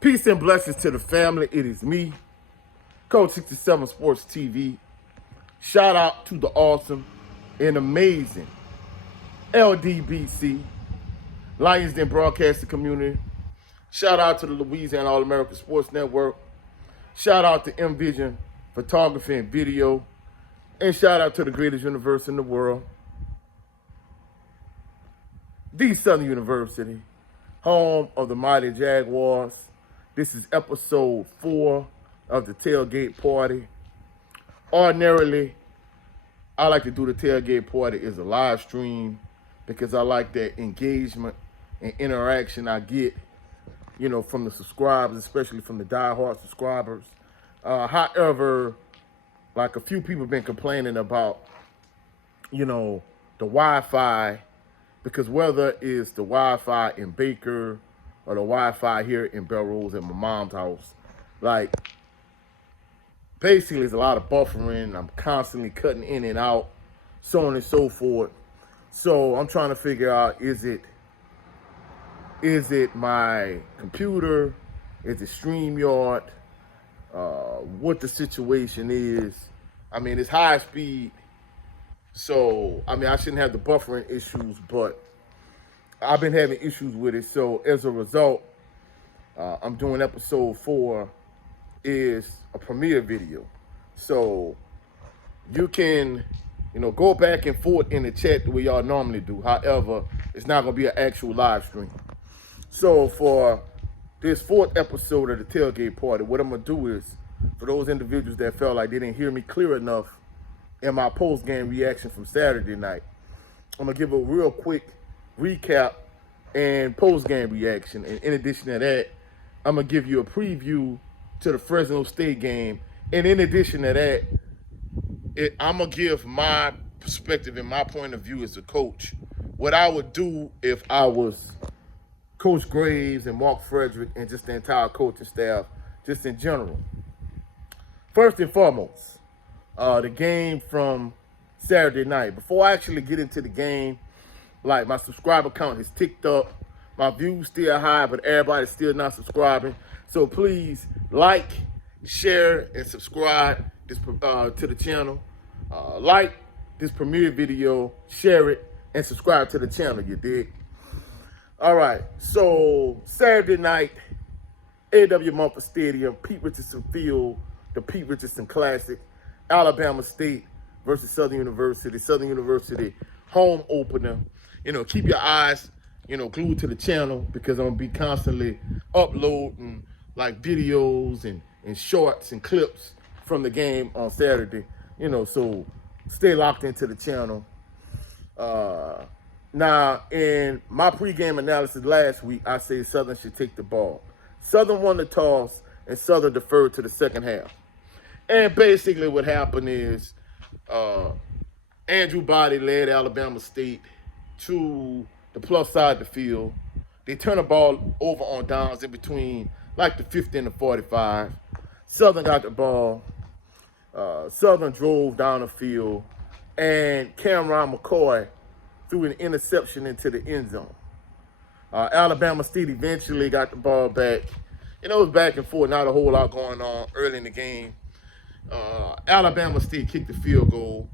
Peace and blessings to the family. It is me, Coach 67 Sports TV. Shout out to the awesome and amazing LDBC, Lions Den Broadcasting Community. Shout out to the Louisiana All-American Sports Network. Shout out to MVision Photography and Video. And shout out to the greatest university in the world, the Southern University, home of the mighty Jaguars. This is episode 4 of the Tailgate Party. Ordinarily, I like to do the Tailgate Party as a live stream because I like that engagement and interaction I get, from the subscribers, especially from the diehard subscribers. However, like a few people have been complaining about, the Wi-Fi, because whether it's the Wi-Fi in Baker or the Wi-Fi here in Belrose at my mom's house, like, basically, there's a lot of buffering. I'm constantly cutting in and out, so on and so forth. So I'm trying to figure out, is it my computer? Is it StreamYard? What the situation is. I mean, it's high speed. So, I shouldn't have the buffering issues, but I've been having issues with it. So as a result, I'm doing episode 4 is a premiere video. So you can, go back and forth in the chat the way y'all normally do. However, it's not going to be an actual live stream. So for this 4th episode of the Tailgate Party, what I'm going to do is, for those individuals that felt like they didn't hear me clear enough in my post-game reaction from Saturday night, I'm going to give a real quick recap and post-game reaction. And in addition to that, I'm going to give you a preview to the Fresno State game. And in addition to that, I'm going to give my perspective and my point of view as a coach, what I would do if I was Coach Graves and Mark Frederick and just the entire coaching staff, just in general. First and foremost, the game from Saturday night. Before I actually get into the game, like, my subscriber count has ticked up. My views still high, but everybody's still not subscribing. So please like, share, and subscribe to the channel. Like this premiere video, share it, and subscribe to the channel, you dig? All right, so Saturday night, A.W. Mumford Stadium, Pete Richardson Field, the Pete Richardson Classic, Alabama State versus Southern University. Southern University home opener. Keep your eyes, glued to the channel because I'm going to be constantly uploading like videos and shorts and clips from the game on Saturday. So stay locked into the channel. Now, in my pregame analysis last week, I said Southern should take the ball. Southern won the toss, and Southern deferred to the second half. And basically what happened is Andrew Body led Alabama State to the plus side of the field. They turned the ball over on downs in between like the 50 and the 45. Southern got the ball. Southern drove down the field, and Cameron McCoy threw an interception into the end zone. Alabama State eventually got the ball back. It was back and forth, not a whole lot going on early in the game. Alabama State kicked the field goal.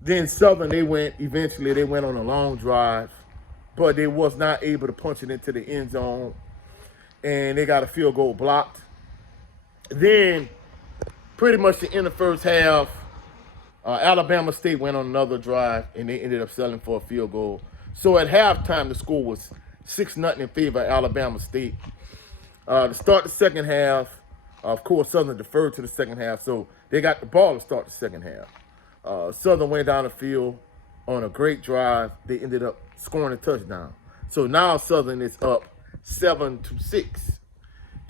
Then Southern, they went on a long drive, but they was not able to punch it into the end zone, and they got a field goal blocked. Then, pretty much the end of the first half, Alabama State went on another drive, and they ended up settling for a field goal. So at halftime, the score was 6-0 in favor of Alabama State. To start the second half, of course, Southern deferred to the second half, so they got the ball to start the second half. Southern went down the field on a great drive. They ended up scoring a touchdown. So now Southern is up 7-6.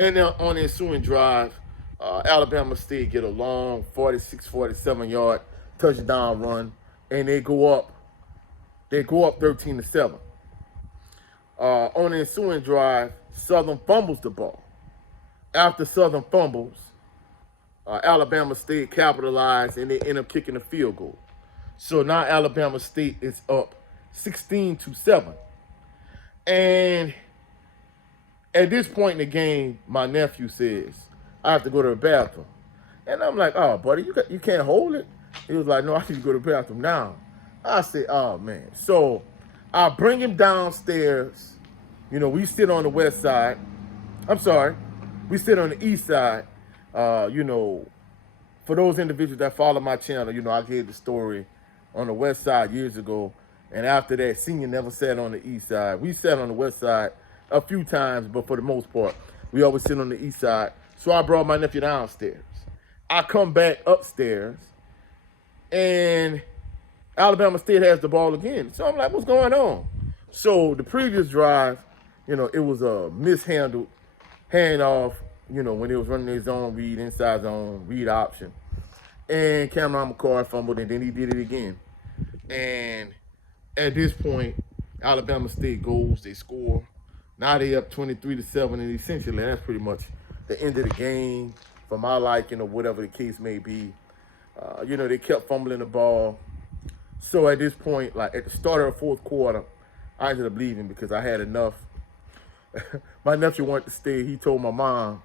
And then on the ensuing drive, Alabama State get a long 46-47 yard touchdown run, and they go up 13-7. On the ensuing drive, Southern fumbles the ball. After Southern fumbles, Alabama State capitalized, and they end up kicking a field goal. So now Alabama State is up 16-7. And At this point in the game, my nephew says, I have to go to the bathroom. And I'm like, oh, buddy, you can't hold it. He was like, no, I need to go to the bathroom now. I said, oh, man. So I bring him downstairs. You know, we sit on the west side. I'm sorry. We sit on the east side. You know, for those individuals that follow my channel, you know, I gave the story on the west side years ago. And after that, Senior never sat on the east side. We sat on the west side a few times, but for the most part, we always sit on the east side. So I brought my nephew downstairs. I come back upstairs, and Alabama State has the ball again. So I'm like, what's going on? So the previous drive, you know, it was a mishandled handoff, you know, when it was running their zone read, inside zone read option. And Cameron McCoy fumbled, and then he did it again. And at this point, Alabama State goes, they score. Now they up 23-7, and essentially that's pretty much the end of the game for my liking, or whatever the case may be. You know, they kept fumbling the ball. So at this point, like at the start of the fourth quarter, I ended up leaving because I had enough. My nephew wanted to stay. He told my mom,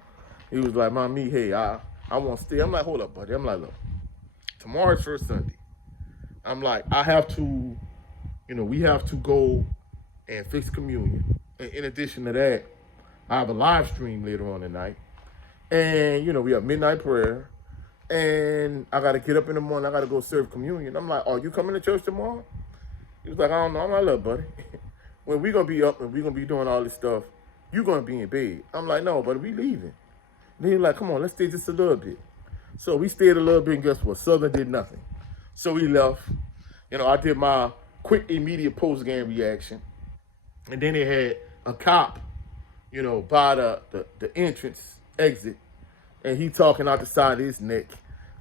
he was like, Mommy, hey, I want to stay. I'm like, hold up, buddy. I'm like, look, tomorrow's first Sunday. I'm like, I have to, you know, we have to go and fix communion. And in addition to that, I have a live stream later on tonight. And, you know, we have midnight prayer. And I got to get up in the morning. I got to go serve communion. I'm like, are you coming to church tomorrow? He was like, I don't know. I'm like, look, buddy, when we going to be up and we going to be doing all this stuff, you going to be in bed. I'm like, no, buddy, we leaving. And he was like, come on, let's stay just a little bit. So we stayed a little bit, and guess what? Southern did nothing. So we left. You know, I did my quick, immediate post-game reaction. And then they had a cop, you know, by the entrance exit. And he talking out the side of his neck,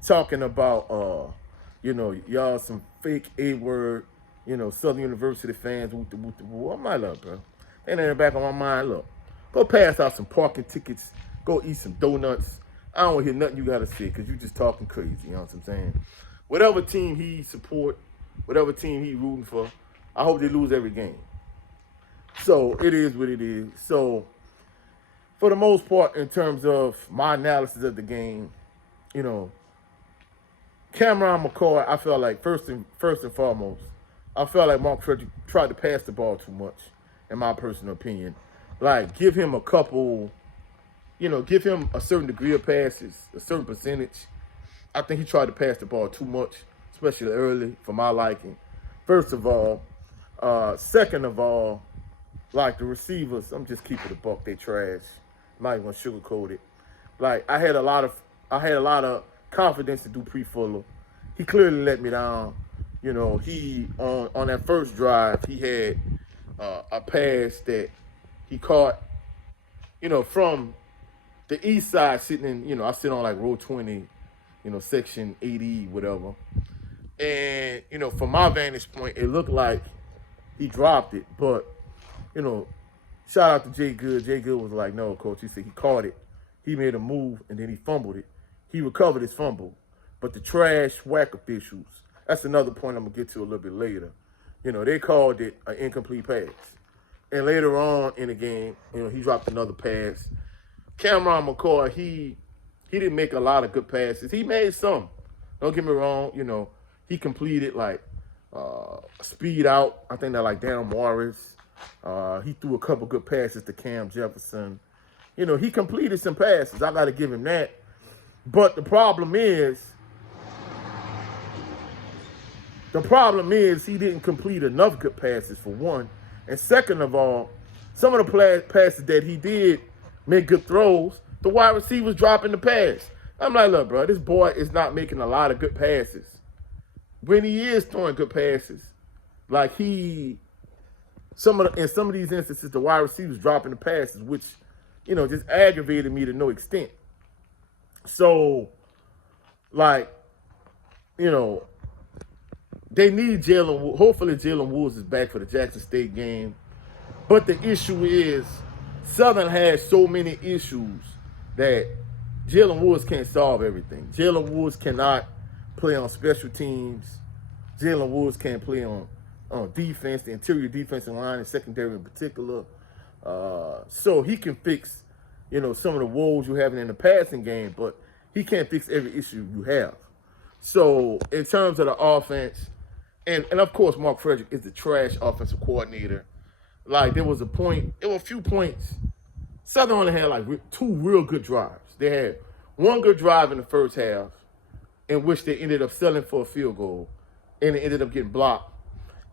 talking about, you know, y'all some fake A-word, you know, Southern University fans, woo the woo. I'm like, look, bro. And in the back of my mind, look, go pass out some parking tickets, go eat some donuts. I don't want to hear nothing you got to say because you just talking crazy, you know what I'm saying? Whatever team he support, whatever team he rooting for, I hope they lose every game. So it is what it is. So for the most part, in terms of my analysis of the game, you know, Cameron McCoy, I felt like first and foremost, I felt like Mark Frederick tried to pass the ball too much, in my personal opinion. Like, give him a couple, you know, give him a certain degree of passes, a certain percentage. I think he tried to pass the ball too much, especially early, for my liking. First of all. Second of all, like the receivers, I'm just keeping the buck, they trash. I'm not even gonna sugarcoat it. Like, I had a lot of confidence to do Pre-Fuller. He clearly let me down. You know, he on that first drive, he had a pass that he caught, you know, from the east side, sitting in, you know, I sit on like row 20, you know, section 80, whatever. And, you know, from my vantage point, it looked like he dropped it. But, you know, shout out to Jay Good. Jay Good was like, no, coach. He said he caught it. He made a move, and then he fumbled it. He recovered his fumble. But the trash whack officials, that's another point I'm going to get to a little bit later. You know, they called it an incomplete pass. And later on in the game, you know, he dropped another pass. Cameron McCoy, he didn't make a lot of good passes. He made some. Don't get me wrong, you know, he completed like speed out. I think that like Darren Morris. He threw a couple good passes to Cam Jefferson. You know, he completed some passes. I got to give him that. But the problem is he didn't complete enough good passes, for one. And second of all, some of the passes that he did make good throws, the wide receivers dropping the pass. I'm like, look, bro, this boy is not making a lot of good passes. When he is throwing good passes, like in some of these instances, the wide receivers dropping the passes, which, you know, just aggravated me to no extent. So, like, you know, they need Jalen Woods. Hopefully Jalen Woods is back for the Jackson State game. But the issue is Southern has so many issues that Jalen Woods can't solve everything. Jalen Woods cannot play on special teams. Jalen Woods can't play on defense, the interior defensive line and secondary in particular. So he can fix, some of the woes you're having in the passing game, but he can't fix every issue you have. So in terms of the offense, and of course Mark Frederick is the trash offensive coordinator. Like there were a few points. Southern only had like two real good drives. They had one good drive in the first half, in which they ended up selling for a field goal, and it ended up getting blocked.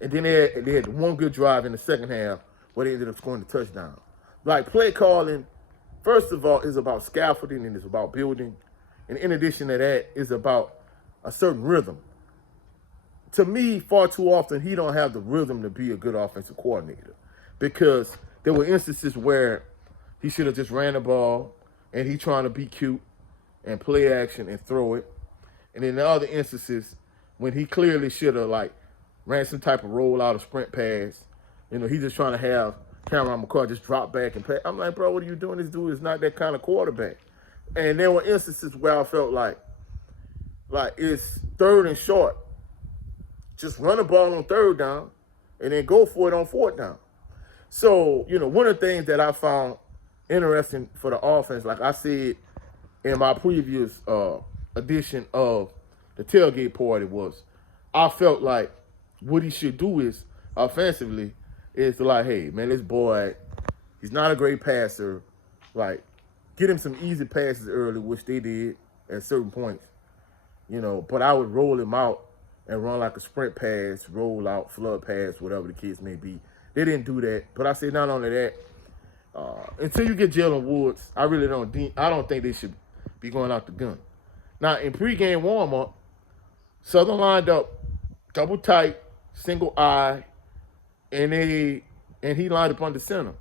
And then they had one good drive in the second half where they ended up scoring the touchdown. Like play calling, first of all, is about scaffolding and it's about building. And in addition to that, it's about a certain rhythm. To me, far too often, he don't have the rhythm to be a good offensive coordinator because there were instances where he should have just ran the ball and he trying to be cute and play action and throw it. And in the other instances, when he clearly should have like ran some type of roll out or sprint pass, he's just trying to have Cameron McCoy just drop back and pass. I'm like, bro, what are you doing? This dude is not that kind of quarterback. And there were instances where I felt like it's third and short. Just run the ball on third down and then go for it on fourth down. So, one of the things that I found interesting for the offense, like I said in my previous edition of the Tailgate Party, was I felt like what he should do is offensively is to like, hey, man, this boy, he's not a great passer. Like, get him some easy passes early, which they did at certain points. But I would roll him out and run like a sprint pass, roll out, flood pass, whatever the case may be. They didn't do that. But I said not only that, until you get Jalen Woods, I don't think they should be going out the gun. Now, in pregame warm-up, Southern lined up double tight, single eye, and he lined up under center.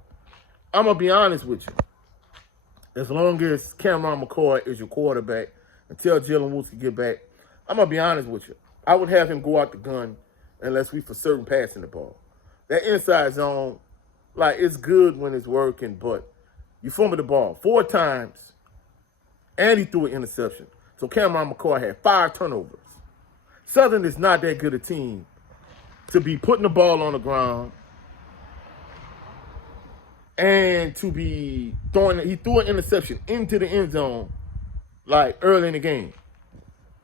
I'm going to be honest with you. As long as Cameron McCoy is your quarterback, until Jalen Woods can get back, I'm going to be honest with you. I would have him go out the gun unless we for certain passing the ball. That inside zone, like, it's good when it's working, but you fumbled the ball 4 times, and he threw an interception. So Cameron McCoy had 5 turnovers. Southern is not that good a team to be putting the ball on the ground and to be he threw an interception into the end zone, like, early in the game.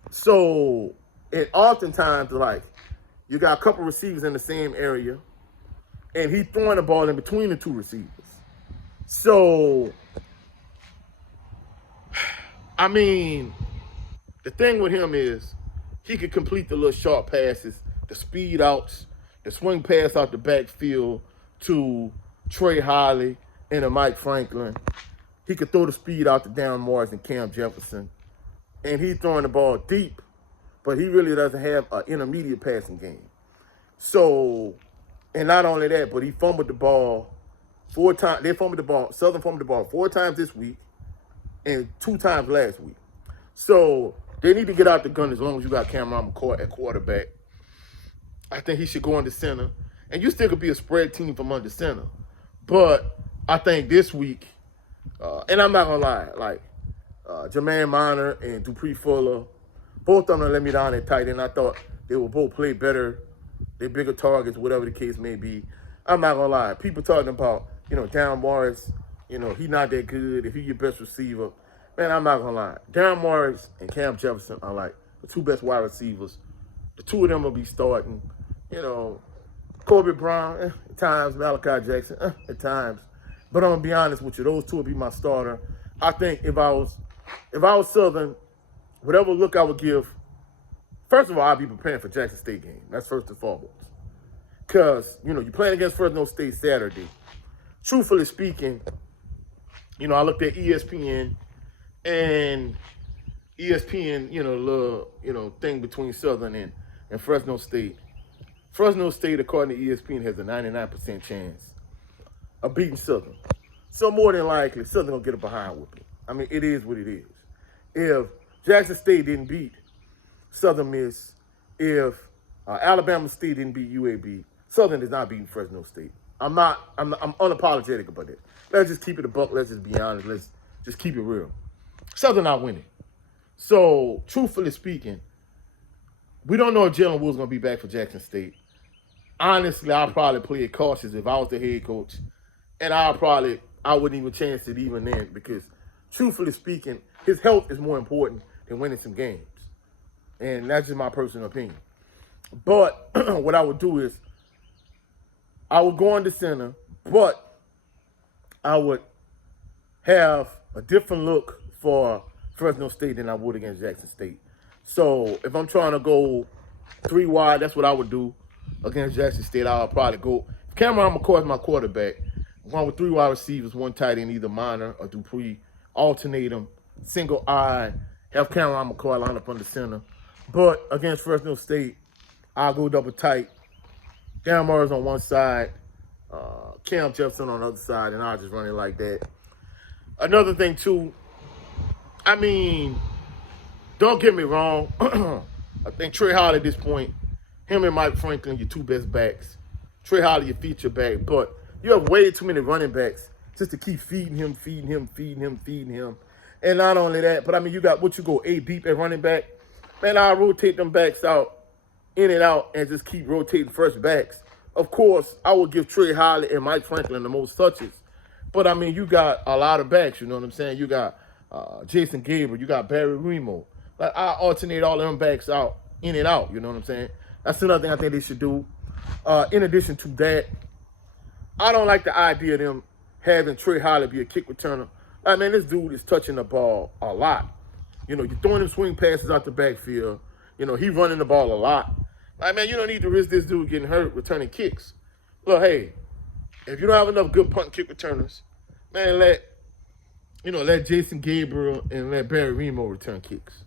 So it oftentimes, like, you got a couple receivers in the same area, and he throwing the ball in between the 2 receivers. So, I mean, the thing with him is he could complete the little short passes, the speed outs, the swing pass out the backfield to Trey Holly and a Mike Franklin. He could throw the speed out to Darren Morris and Cam Jefferson. And he's throwing the ball deep, but he really doesn't have an intermediate passing game. So, and not only that, but he fumbled the ball 4 times. Southern fumbled the ball 4 times this week and 2 times last week. So they need to get out the gun as long as you got Cameron McCoy at quarterback. I think he should go under center. And you still could be a spread team from under center. But I think this week, and I'm not going to lie, like, Jermaine Minor and Dupree Fuller, both of them let me down at tight end. I thought they would both play better. They're bigger targets, whatever the case may be. I'm not going to lie. People talking about, Darren Morris, he's not that good. If he's your best receiver, man, I'm not going to lie. Darren Morris and Cam Jefferson are like the 2 best wide receivers. The 2 of them will be starting. Kobe Brown, at times, Malachi Jackson, at times. But I'm going to be honest with you. Those 2 will be my starter. I think if I was Southern, whatever look I would give, first of all, I'd be preparing for Jackson State game. That's first and foremost. Because, you're playing against Fresno State Saturday. Truthfully speaking, I looked at ESPN, and ESPN, the little, thing between Southern and Fresno State. Fresno State, according to ESPN, has a 99% chance of beating Southern. So more than likely, Southern going to get a behind whooping. I mean, it is what it is. If Jackson State didn't beat Southern Miss, if Alabama State didn't beat UAB, Southern is not beating Fresno State. I'm unapologetic about that. Let's just keep it a buck. Let's just be honest. Let's just keep it real. Southern not winning. So, truthfully speaking, we don't know if Jalen Woods is going to be back for Jackson State. Honestly, I'd probably play it cautious if I was the head coach And I wouldn't even chance it even then because, truthfully speaking, his health is more important than winning some games. And that's just my personal opinion. But what I would do is I would go on the center, but I would have a different look for Fresno State than I would against Jackson State. So if I'm trying to go 3 wide, that's what I would do against Jackson State. I'll probably go. If Cameron McCoy is my quarterback, one with 3 wide receivers, 1 tight end, either Minor or Dupree, alternate them, single eye, have Cameron McCoy line up on the center. But against Fresno State, I'll go double tight. Darren Murray's on one side, Cam Jefferson on the other side, and I'll just run it like that. Another thing, too, I mean, don't get me wrong. I think Trey Holly at this point, him and Mike Franklin, your 2 best backs. Trey Holly, your feature back. But you have way too many running backs just to keep feeding him. And not only that, but I mean, you got what you go 8 deep at running back. Man, I'll rotate them backs out, in and out, and just keep rotating fresh backs. Of course, I would give Trey Holly and Mike Franklin the most touches. But, I mean, you got a lot of backs, you know what I'm saying? You got Jason Gabriel, you got Barry Remo. Like, I alternate all of them backs out, in and out, you know what I'm saying? That's another thing I think they should do. In addition to that, I don't like the idea of them having Trey Holly be a kick returner. Like, man, this dude is touching the ball a lot. You know, you're throwing him swing passes out the backfield. You know, he's running the ball a lot. Like, man, you don't need to risk this dude getting hurt returning kicks. Look, hey, if you don't have enough good punt and kick returners, man, let Jason Gabriel and let Barry Remo return kicks.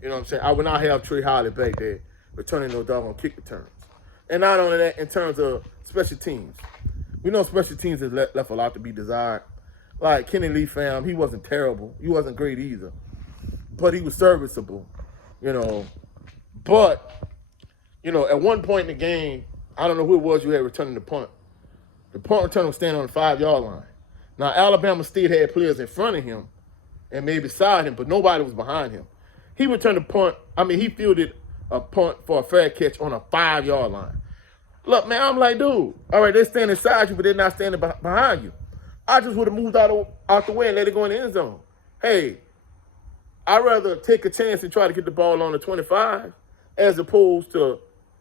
You know what I'm saying? I would not have Trey Holly back there returning those doggone kick returns. And not only that, in terms of special teams, we know special teams has left a lot to be desired. Like Kenny Lee, fam, he wasn't terrible. He wasn't great either. But he was serviceable, you know. But, you know, at one point in the game, I don't know who it was you had returning the punt. The punt returner was standing on the 5-yard line. Now, Alabama State had players in front of him and maybe beside him, but nobody was behind him. He returned a punt. I mean, he fielded a punt for a fair catch on a 5-yard line. Look, man, I'm like, dude, all right, they're standing beside you, but they're not standing behind you. I just would have moved out the way and let it go in the end zone. Hey, I'd rather take a chance and try to get the ball on the 25 as opposed to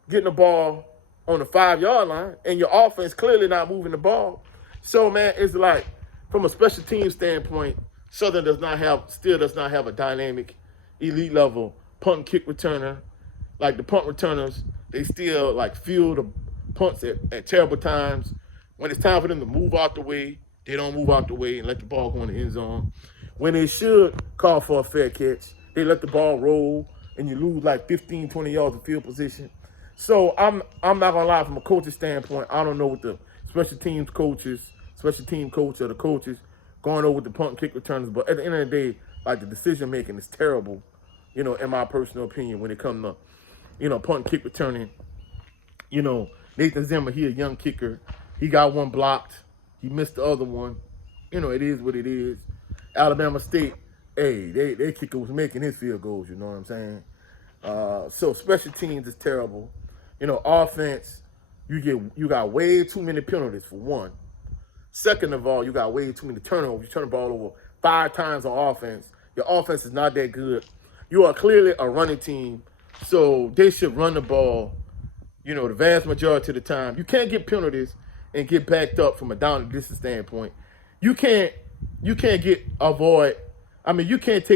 getting the ball on the 5-yard line, and your offense clearly not moving the ball. So, man, it's like, from a special team standpoint, Southern still does not have a dynamic, elite level punt and kick returner. Like the punt returners, they still like field the punts at terrible times. When it's time for them to move out the way, they don't move out the way and let the ball go in the end zone. When they should call for a fair catch, they let the ball roll and you lose like 15, 20 yards of field position. So I'm not gonna lie, from a coaching standpoint, I don't know what the special team coach or the coaches going over with the punt and kick returners, but at the end of the day, like the decision making is terrible, you know, in my personal opinion, when it comes to, you know, punt and kick returning. You know, Nathan Zimmer, he a young kicker. He got one blocked. He missed the other one. You know, it is what it is. Alabama State, hey, their kicker was making his field goals, you know what I'm saying? So special teams is terrible. You know, offense, you got way too many penalties for one. Second of all, you got way too many turnovers. You turn the ball over 5 times on offense. Your offense is not that good. You are clearly a running team, so they should run the ball, you know, the vast majority of the time. You can't get penalties and get backed up from a down and distance standpoint. You can't you can't take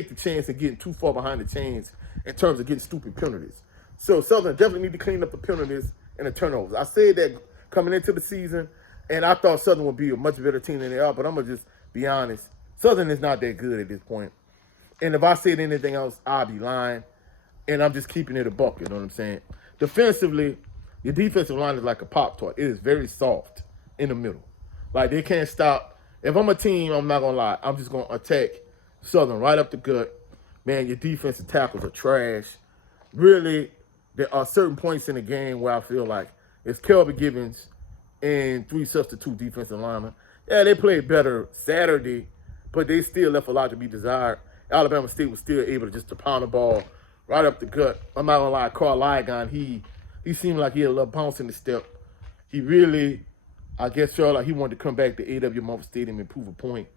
the chance of getting too far behind the chains in terms of getting stupid penalties. So Southern definitely need to clean up the penalties and the turnovers. I said that coming into the season, and I thought Southern would be a much better team than they are, but I'm going to just be honest. Southern is not that good at this point. And if I said anything else, I'll be lying. And I'm just keeping it a buck, you know what I'm saying? Defensively, your defensive line is like a Pop-Tart. It is very soft in the middle. Like, they can't stop. If I'm a team, I'm not going to lie, I'm just going to attack Southern right up the gut. Man, your defensive tackles are trash. Really, there are certain points in the game where I feel like it's Kelby Givens and 3 substitute defensive linemen. Yeah, they played better Saturday, but they still left a lot to be desired. Alabama State was still able to pound the ball right up the gut. I'm not going to lie, Carl Ligon, he seemed like he had a little bounce in the step. He really I guess y'all like he wanted to come back to A.W. Mumford Stadium and prove a point.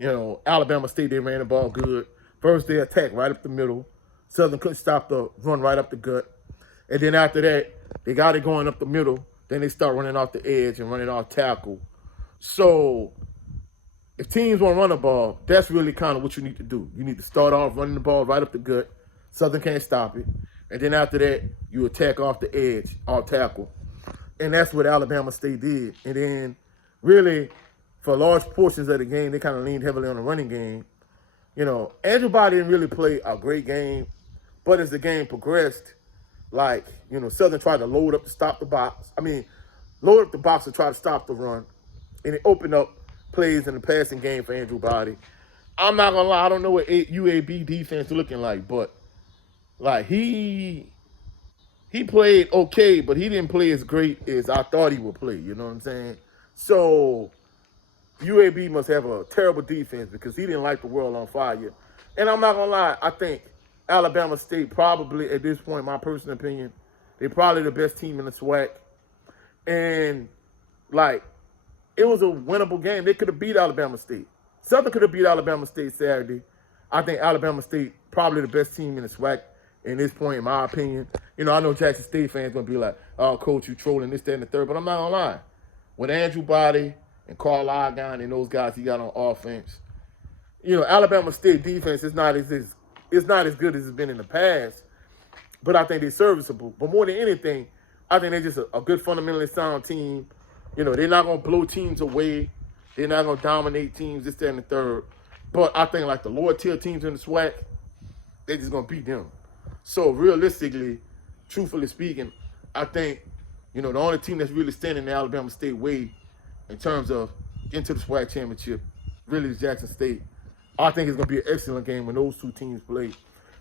Alabama State, they ran the ball good. First, they attacked right up the middle. Southern couldn't stop the run right up the gut. And then after that, they got it going up the middle. Then they start running off the edge and running off tackle. So if teams want to run the ball, that's really kind of what you need to do. You need to start off running the ball right up the gut. Southern can't stop it. And then after that, you attack off the edge, off tackle. And that's what Alabama State did. And then really, for large portions of the game, they kind of leaned heavily on the running game. Andrew Body didn't really play a great game. But as the game progressed, Southern tried to load up to stop the box. Load up the box to try to stop the run. And it opened up plays in the passing game for Andrew Body. I'm not going to lie, I don't know what UAB defense is looking like, but he played okay, but he didn't play as great as I thought he would play, you know what I'm saying? So UAB must have a terrible defense because he didn't light the world on fire. And I'm not going to lie, I think Alabama State probably, at this point, my personal opinion, they're probably the best team in the SWAC. And, it was a winnable game. They could have beat Alabama State. Southern could have beat Alabama State Saturday. I think Alabama State probably the best team in the SWAC in this point, in my opinion. I know Jackson State fans going to be like, oh, coach, you trolling this, that, and the third. But I'm not going to lie. With Andrew Body and Carl Ligon and those guys he got on offense, Alabama State defense is not as good as it's been in the past. But I think they're serviceable. But more than anything, I think they're just a good fundamentally sound team. They're not going to blow teams away. They're not going to dominate teams, this, that, and the third. But I think the lower tier teams in the SWAC, they're just going to beat them. So realistically, truthfully speaking, I think, the only team that's really standing in the Alabama State way in terms of getting to the SWAC championship really is Jackson State. I think it's going to be an excellent game when those two teams play.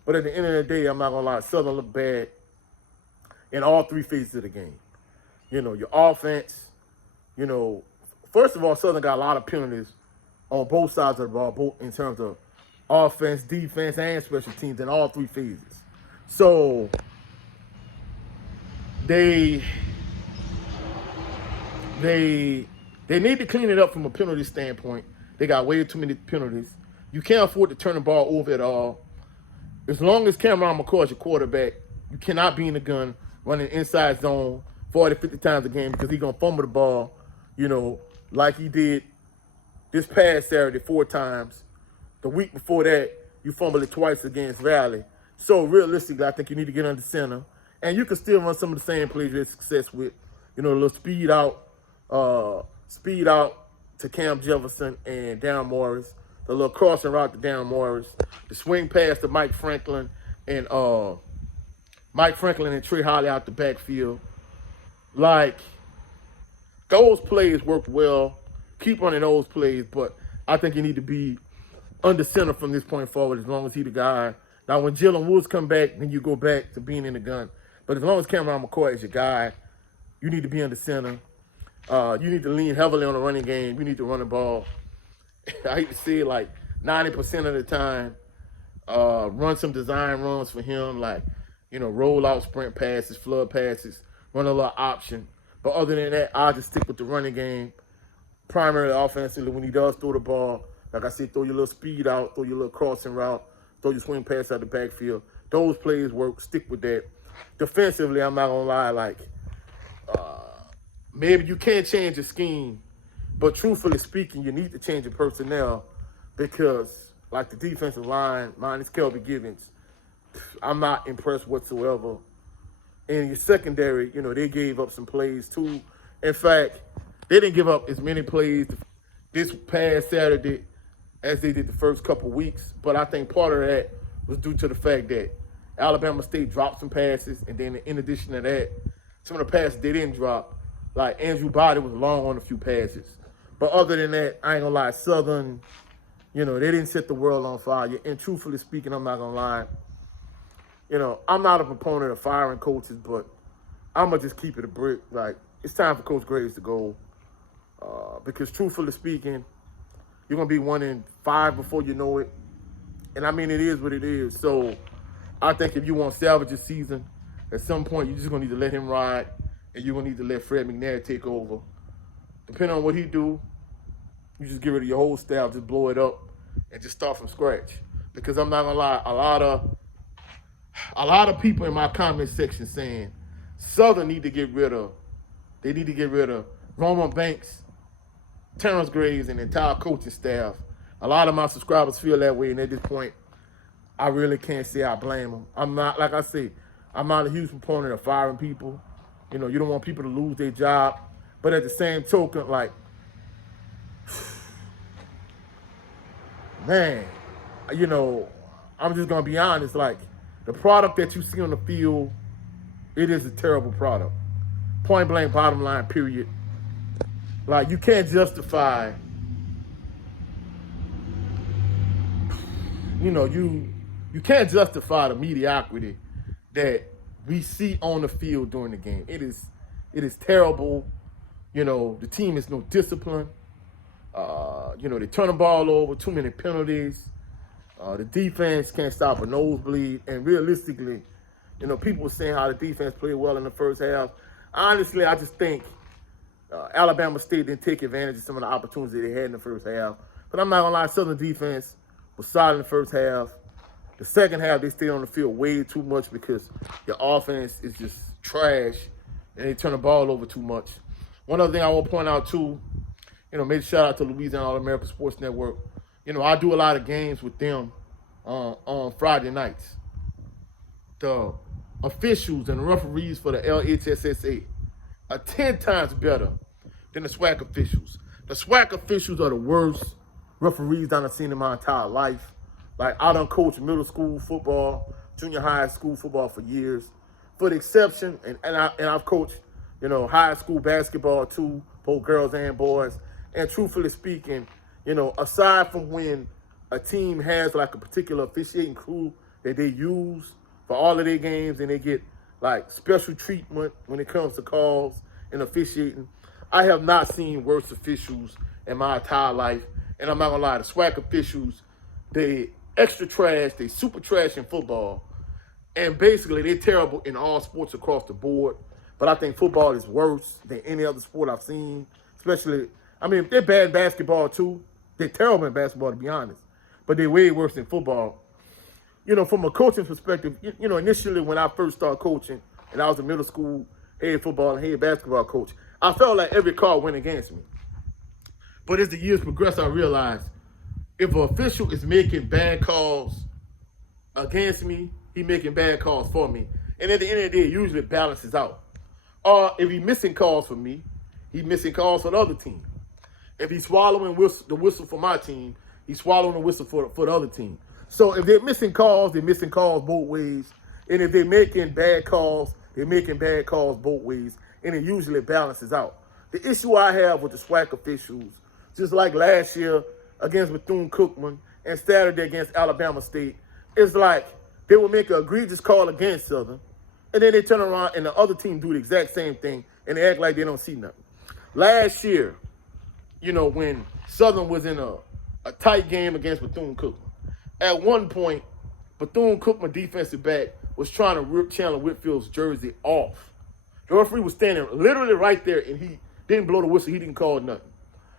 But at the end of the day, I'm not going to lie, Southern looked bad in all three phases of the game. Your offense, first of all, Southern got a lot of penalties on both sides of the ball, both in terms of offense, defense, and special teams in all three phases. So they need to clean it up from a penalty standpoint. They got way too many penalties. You can't afford to turn the ball over at all. As long as Cameron McCoy is your quarterback, you cannot be in the gun running inside zone 40, 50 times a game because he's going to fumble the ball, like he did this past Saturday 4 times. The week before that, you fumbled it twice against Valley. So realistically, I think you need to get under center. And you can still run some of the same plays you had success with. A little speed out to Cam Jefferson and Darren Morris. The little crossing route to Darren Morris. The swing pass to Mike Franklin and Trey Holly out the backfield. Those plays worked well. Keep running those plays, but I think you need to be under center from this point forward as long as he's the guy. Now, when Jalen Woods come back, then you go back to being in the gun. But as long as Cameron McCoy is your guy, you need to be under center. You need to lean heavily on the running game. You need to run the ball. I hate to say it, 90% of the time, run some design runs for him, roll out sprint passes, flood passes, run a little option. But other than that, I'll just stick with the running game. Primarily offensively, when he does throw the ball, like I said, throw your little speed out, throw your little crossing route, throw your swing pass out the backfield. Those plays work. Stick with that. Defensively, I'm not going to lie, maybe you can't change the scheme, but truthfully speaking, you need to change your personnel because, the defensive line, minus Kelby Givens, I'm not impressed whatsoever. And your secondary, they gave up some plays too. In fact, they didn't give up as many plays this past Saturday as they did the first couple weeks. But I think part of that was due to the fact that Alabama State dropped some passes. And then in addition to that, some of the passes they didn't drop, Andrew Body was long on a few passes. But other than that, I ain't going to lie, Southern, they didn't set the world on fire. And truthfully speaking, I'm not going to lie, I'm not a proponent of firing coaches, but I'm going to just keep it a brick. It's time for Coach Graves to go. Because truthfully speaking, you're going to be 1-5 before you know it. And it is what it is. So I think if you want to salvage your season, at some point, you're just going to need to let him ride. And you're going to need to let Fred McNair take over. depending on what he do, you just get rid of your whole staff, just blow it up, and just start from scratch. Because I'm not gonna lie, a lot of people in my comment section saying Southern need to get rid of. They need to get rid of Roman Banks, Terrence Graves, and the entire coaching staff. A lot of my subscribers feel that way, and at this point, I really can't say I blame them. I'm not, like I say, I'm not a huge proponent of firing people. You know, you don't want people to lose their job. But at the same token, like, man, you know, I'm just going to be honest. Like, the product that you see on the field, it is a terrible product. Point blank, bottom line, period. Like, you can't justify, you know, you can't justify the mediocrity that we see on the field during the game. It is terrible. You know, the team is no discipline. You know, they turn the ball over, too many penalties. The defense can't stop a nosebleed. And realistically, you know, people were saying how the defense played well in the first half. Honestly, I just think Alabama State didn't take advantage of some of the opportunities they had in the first half. But I'm not going to lie, Southern defense was solid in the first half. The second half, they stayed on the field way too much because your offense is just trash and they turn the ball over too much. One other thing I want to point out, too, you know, major shout out to Louisiana All-American Sports Network. You know, I do a lot of games with them on Friday nights. The officials and the referees for the LHSSA are 10 times better than the SWAC officials. The SWAC officials are the worst referees I've seen in my entire life. Like, I done coached middle school football, junior high school football for years. For the exception, and I've coached, you know, high school basketball too, both girls and boys. And truthfully speaking, you know, aside from when a team has like a particular officiating crew that they use for all of their games and they get like special treatment when it comes to calls and officiating, I have not seen worse officials in my entire life. And I'm not gonna lie, the SWAC officials, they extra trash, they super trash in football. And basically they're terrible in all sports across the board. But I think football is worse than any other sport I've seen. Especially, I mean, they're bad in basketball too. They're terrible in basketball, to be honest. But they're way worse than football. You know, from a coaching perspective, you know, initially when I first started coaching, and I was a middle school head football and head basketball coach, I felt like every call went against me. But as the years progressed, I realized if an official is making bad calls against me, he's making bad calls for me. And at the end of the day, it usually balances out. Or if he's missing calls for me, he's missing calls for the other team. If he's swallowing the whistle for my team, he's swallowing the whistle for the other team. So if they're missing calls both ways. And if they're making bad calls, they're making bad calls both ways. And it usually balances out. The issue I have with the SWAC officials, just like last year against Bethune-Cookman and Saturday against Alabama State, is like they will make an egregious call against Southern, and then they turn around and the other team do the exact same thing, and they act like they don't see nothing. Last year, you know, when Southern was in a tight game against Bethune-Cookman, at one point, Bethune-Cookman defensive back was trying to rip Chandler Whitfield's jersey off. The referee was standing literally right there, and he didn't blow the whistle. He didn't call nothing.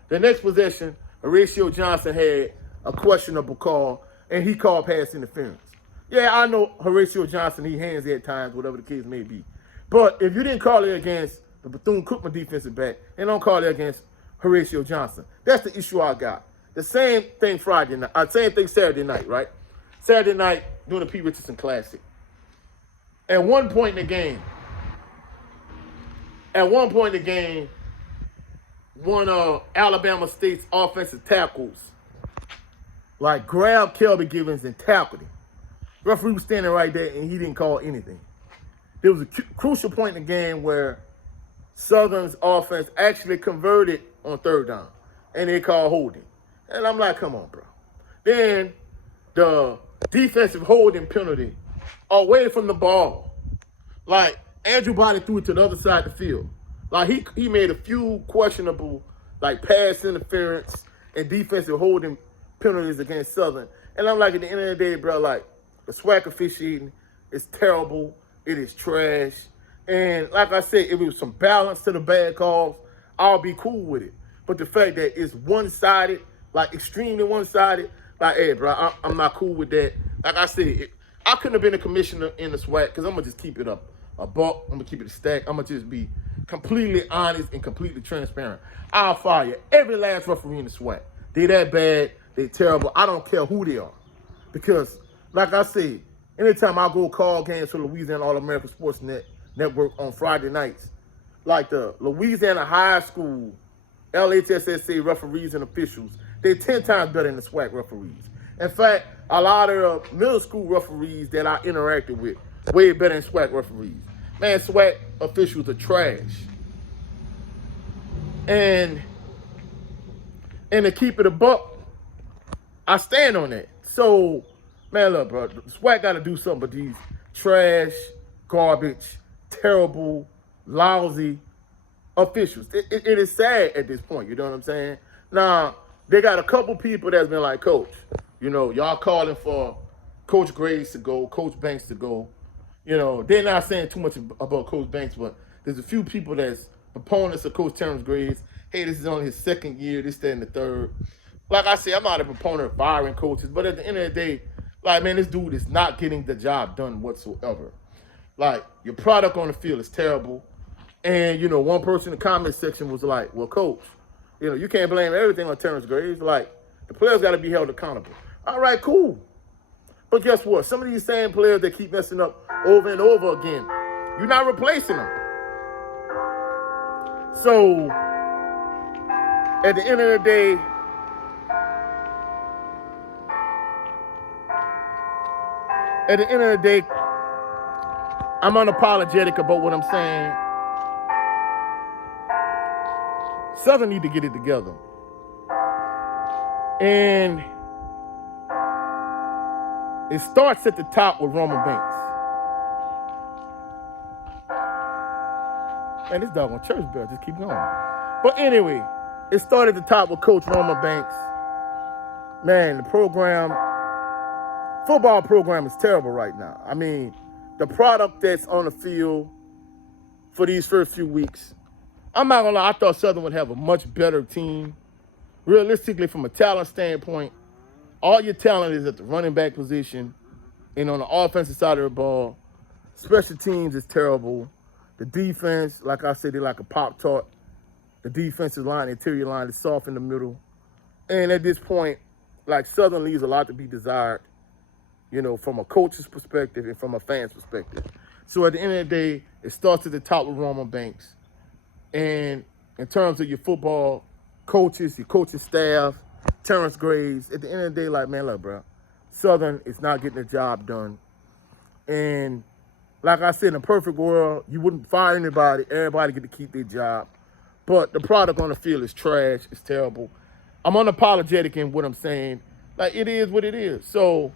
The next possession, Horatio Johnson had a questionable call, and he called pass interference. Yeah, I know Horatio Johnson, he handsy at times, whatever the case may be. But if you didn't call it against the Bethune-Cookman defensive back, and don't call it against Horatio Johnson, that's the issue I got. The same thing Friday night, same thing Saturday night, right? Saturday night, doing the Pete Richardson Classic. At one point in the game, one of Alabama State's offensive tackles, like, grabbed Kelby Givens and tackled him. Referee was standing right there, and he didn't call anything. There was a crucial point in the game where Southern's offense actually converted on third down, and they called holding. And I'm like, come on, bro. Then the defensive holding penalty away from the ball. Like, Andrew Body threw it to the other side of the field. Like, he made a few questionable, like, pass interference and defensive holding penalties against Southern. And I'm like, at the end of the day, bro, like, the SWAC officiating is terrible. It is trash. And like I said, if it was some balance to the bad calls, I'll be cool with it. But the fact that it's one-sided, like extremely one-sided, like, hey, bro, I'm not cool with that. Like I said, I couldn't have been a commissioner in the SWAC because I'm going to just keep it up a buck. I'm going to keep it a stack. I'm going to just be completely honest and completely transparent. I'll fire every last referee in the SWAC. They that bad. They terrible. I don't care who they are. Because, like I said, anytime I go call games for Louisiana All-American Sports Network on Friday nights, like the Louisiana High School LHSSA referees and officials, they're 10 times better than the SWAC referees. In fact, a lot of the middle school referees that I interacted with, way better than SWAC referees. Man, SWAC officials are trash. And to keep it a buck, I stand on that. So, man, look, bro, the SWAC got to do something with these trash, garbage, terrible, lousy officials. It is sad at this point, you know what I'm saying? Now, they got a couple people that's been like, Coach, you know, y'all calling for Coach Graves to go, Coach Banks to go. You know, they're not saying too much about Coach Banks, but there's a few people that's proponents of Coach Terrence Graves. Hey, this is only his second year, this, that, and the third. Like I said, I'm not a proponent of firing coaches, but at the end of the day, like, man, this dude is not getting the job done whatsoever. Like, your product on the field is terrible. And, you know, one person in the comment section was like, well, Coach, you know, you can't blame everything on Terrence Graves. Like, the players got to be held accountable. All right, cool. But guess what? Some of these same players that keep messing up over and over again, you're not replacing them. So, at the end of the day, I'm unapologetic about what I'm saying. Southern need to get it together. And it starts at the top with Roman Banks. Man, this doggone church bell just keep going. But anyway, it started at the top with Coach Roman Banks. Man, the football program is terrible right now. I mean, the product that's on the field for these first few weeks, I'm not gonna lie, I thought Southern would have a much better team. Realistically, from a talent standpoint, all your talent is at the running back position and on the offensive side of the ball. Special teams is terrible. The defense, like I said, they're like a Pop-Tart. The defensive line, interior line is soft in the middle. And at this point, like, Southern leaves a lot to be desired, you know, from a coach's perspective and from a fan's perspective. So at the end of the day, it starts at the top with Roman Banks. And in terms of your football coaches, your coaching staff, Terrence Graves, at the end of the day, like, man, look, bro, Southern is not getting the job done. And like I said, in a perfect world, you wouldn't fire anybody. Everybody get to keep their job. But the product on the field is trash. It's terrible. I'm unapologetic in what I'm saying. Like, it is what it is. So,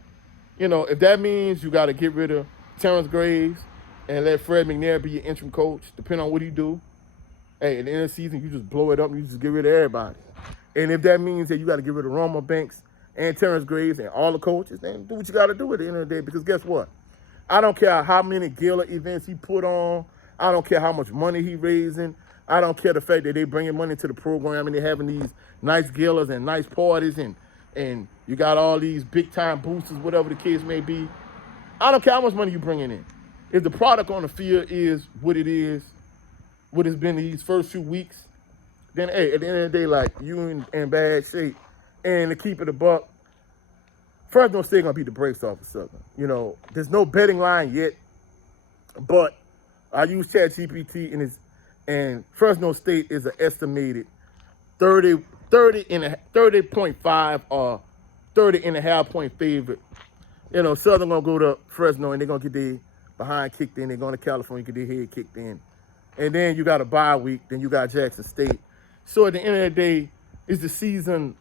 you know, if that means you got to get rid of Terrence Graves and let Fred McNair be your interim coach, depending on what he do, hey, at the end of the season, you just blow it up and you just get rid of everybody. And if that means that you got to get rid of Roman Banks and Terrence Graves and all the coaches, then do what you got to do at the end of the day. Because guess what? I don't care how many gala events he put on. I don't care how much money he raising. I don't care the fact that they bringing money to the program and they having these nice galas and nice parties and you got all these big-time boosters, whatever the case may be. I don't care how much money you bringing in. If the product on the field is what it is, what it's been these first few weeks, then, hey, at the end of the day, like, you in bad shape. And to keep it a buck, Fresno State going to beat the brakes off of Southern. You know, there's no betting line yet, but I use ChatGPT and Fresno State is an estimated 30.5 or 30.5 point favorite. You know, Southern going to go to Fresno and they're going to get their behind kicked in. They're going to California, get their head kicked in. And then you got a bye week. Then you got Jackson State. So at the end of the day, is the season,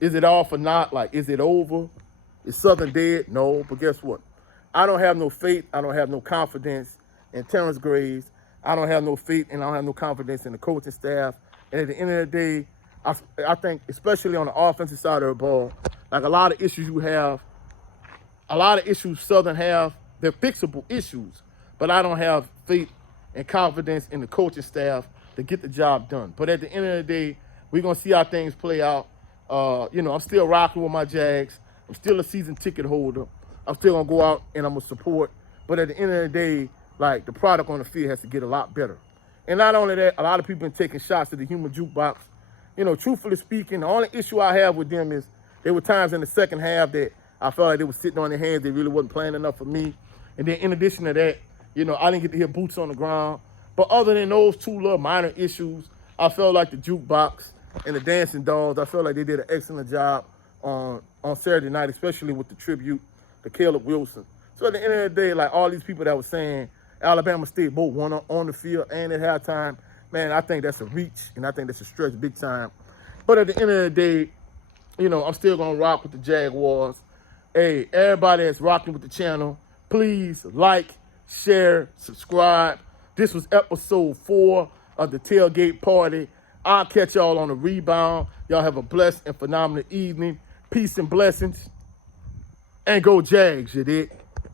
is it all for naught? Like, is it over? Is Southern dead? No. But guess what? I don't have no faith. I don't have no confidence in Terrence Graves. I don't have no faith and I don't have no confidence in the coaching staff. And at the end of the day, I think, especially on the offensive side of the ball, like a lot of issues you have, a lot of issues Southern have, they're fixable issues. But I don't have faith and confidence in the coaching staff to get the job done. But at the end of the day, we're going to see how things play out. I'm still rocking with my Jags. I'm still a season ticket holder. I'm still going to go out and I'm going to support. But at the end of the day, like, the product on the field has to get a lot better. And not only that, a lot of people been taking shots at the human jukebox. Truthfully speaking, the only issue I have with them is there were times in the second half that I felt like they were sitting on their hands. They really wasn't playing enough for me. And then in addition to that, I didn't get to hear boots on the ground. But other than those two little minor issues, I felt like the jukebox and the dancing dolls, I felt like they did an excellent job on Saturday night, especially with the tribute to Caleb Wilson. So at the end of the day, like all these people that were saying Alabama State both won on the field and at halftime, man, I think that's a reach, and I think that's a stretch big time. But at the end of the day, I'm still going to rock with the Jaguars. Hey, everybody that's rocking with the channel, please like, share, subscribe. This was episode 4 of the Tailgate Party. I'll catch y'all on the rebound. Y'all have a blessed and phenomenal evening. Peace and blessings. And go Jags, you dig?